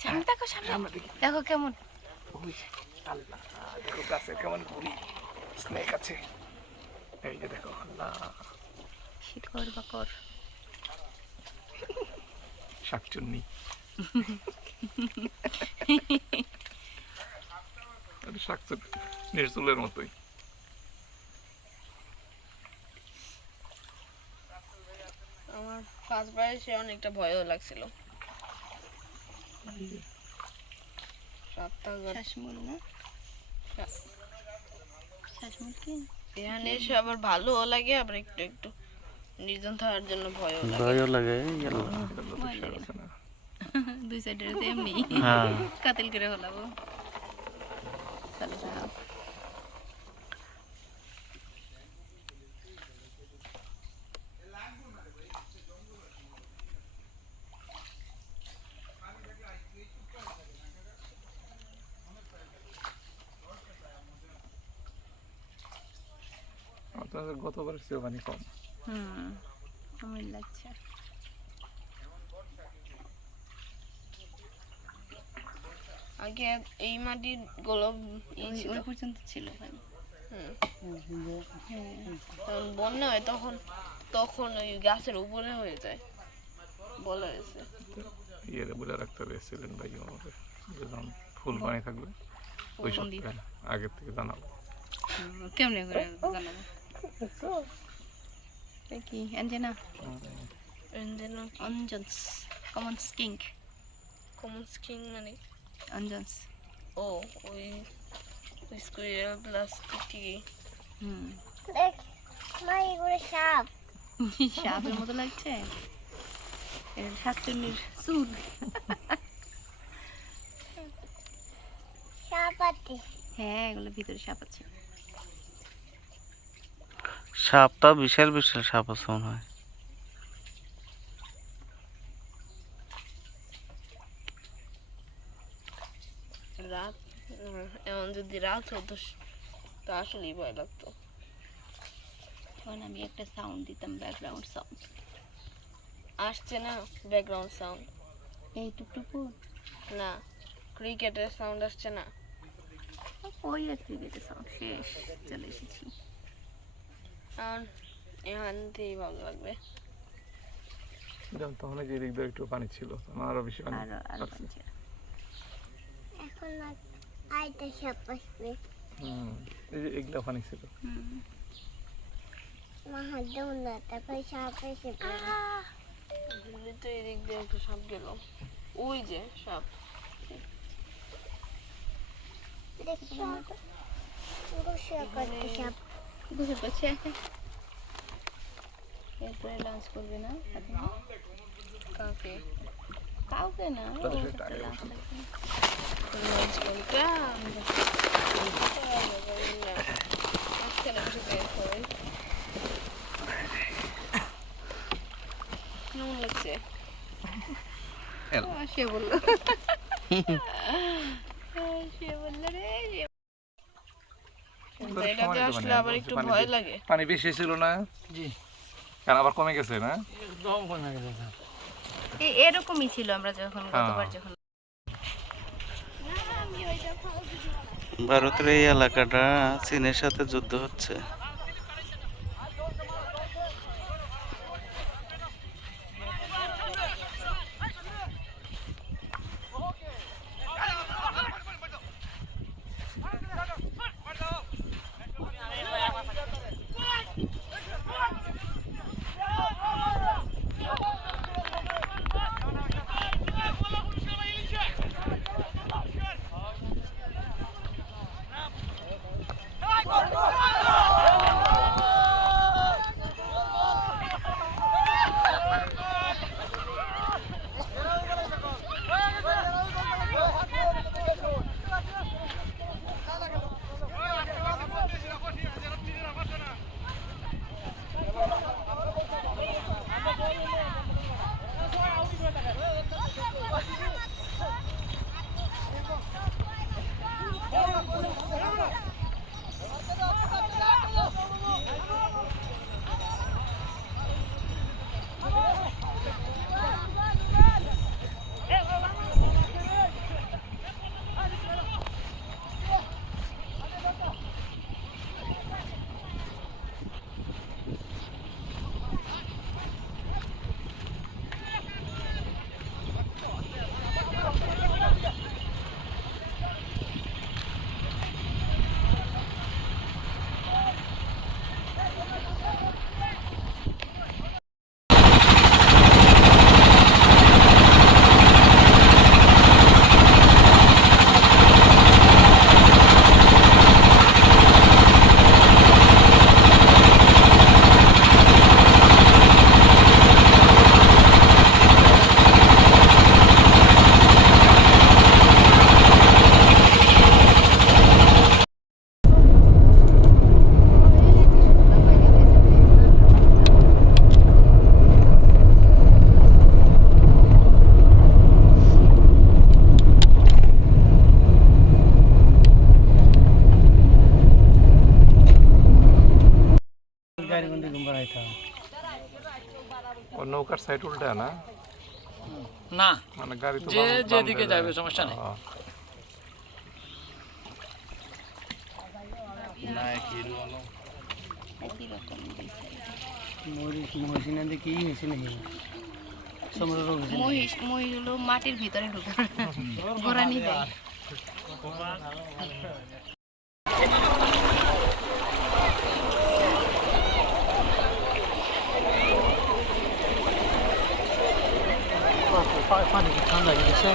সামনে দেখো, সামনে দেখো কেমন। আল্লাহ, দেখো গাছে কেমন ঘুরি স্নেক আছে। এই যে দেখো, আল্লাহ, শিকড় বাকর। শাকচুন্নি। নির্চুলের মতোই। আমার ফার্স্ট বারে সে অনেকটা ভয়ও লাগছিল। শ্বাসমূল না, শ্বাসমূল কি এখানে এসে আবার ভালোও লাগে, আবার একটু একটু নির্জন থাকার জন্য ভয়ও লাগে। ভয়ও লাগে। ভয় লাগে না। দুই সাইডের এমনি হ্যাঁ কাতিল করে হলাবো। চলো যাও। আপনাদের গতবারের চেয়ে পানি কম। কেমন লাগছে? আগে এই মাটির গুলো ওই পর্যন্ত ছিল ভাই। যখন বন্যা হয় তখন তখন ওই গাছের উপরে হয়ে যায় বলা হয়েছে। ইয়ে বলে রাখতে হবে এক্সিলেন্ট ভাই আমাদের, যখন ফুল পানি থাকবে ওই সপ্তাহে আগের থেকে জানাবো। কেমনে করে জানাবো? কি Anjana? Anjan's common স্কিঙ্ক। Common scheme মানে অঞ্জনস। ও ওই স্কুইরেল প্লাস্টিক। দেখ মা, এগুলো সাপ। সাপের মতো লাগছে। এর শাকচুন্নির চুল। সাপ আছে। হ্যাঁ, এগুলো ভিতরে সাপ আছে। সাপটা বিশাল বিশাল সাপ আছে মনে হয়। রাত এমন যদি রাত হতো তা আসলেই ভয় লাগতো। তখন আমি একটা সাউন্ড দিতাম, ব্যাকগ্রাউন্ড সাউন্ড। আসছে না ব্যাকগ্রাউন্ড সাউন্ড? এই টুকটুকু না, ক্রিকেটের সাউন্ড আসছে না। ওই আর ক্রিকেটের সাউন্ড শেষ, চলে এসেছি। কারণ এখান থেকেই ভালো লাগবে। যেমন তখন যে দিক দিয়ে একটু পানি ছিল, আরো বেশি পানি আরো আসছে। পানি। এখন আইটা সাপ আসবে। এই যে এগুলা পানি ছিল। মা হাত দেব না, তারপরে সাপ এসে পড়বে। তো এদিক দিয়ে একটু সাপ গেল, ওই যে সাপ। দেখছো গোসল করতে সাপ। বুঝে পাচ্ছে। এরপরে লাঞ্চ করবে না এখন? কাকে কাউকে না, লাঞ্চ লাঞ্চ কোনটা? মাঝখানে বসে পেয়ে সবাই কেমন লাগছে? সে বললো, সে বললো রে। এটাতে আসলে আবার একটু ভয় লাগে। পানি বেশি ছিল না? জি। কারণ আবার কমে গেছে না? একদম কমে গেছে। এরকমই ছিল আমরা যখন গতবার যখন। ভারতের এই এলাকাটা চীনের সাথে যুদ্ধ হচ্ছে। সাইড উল্টা না না মানে গাড়ি তো যে বাম যেদিকে দিয়ে যাবে যায়। সমস্যা নেই। একই রকম দুই side। মহিষ হলো মাটির ভিতরে ঢুকে ঘোরানি দেয়। পানি ঠান্ডা গেছে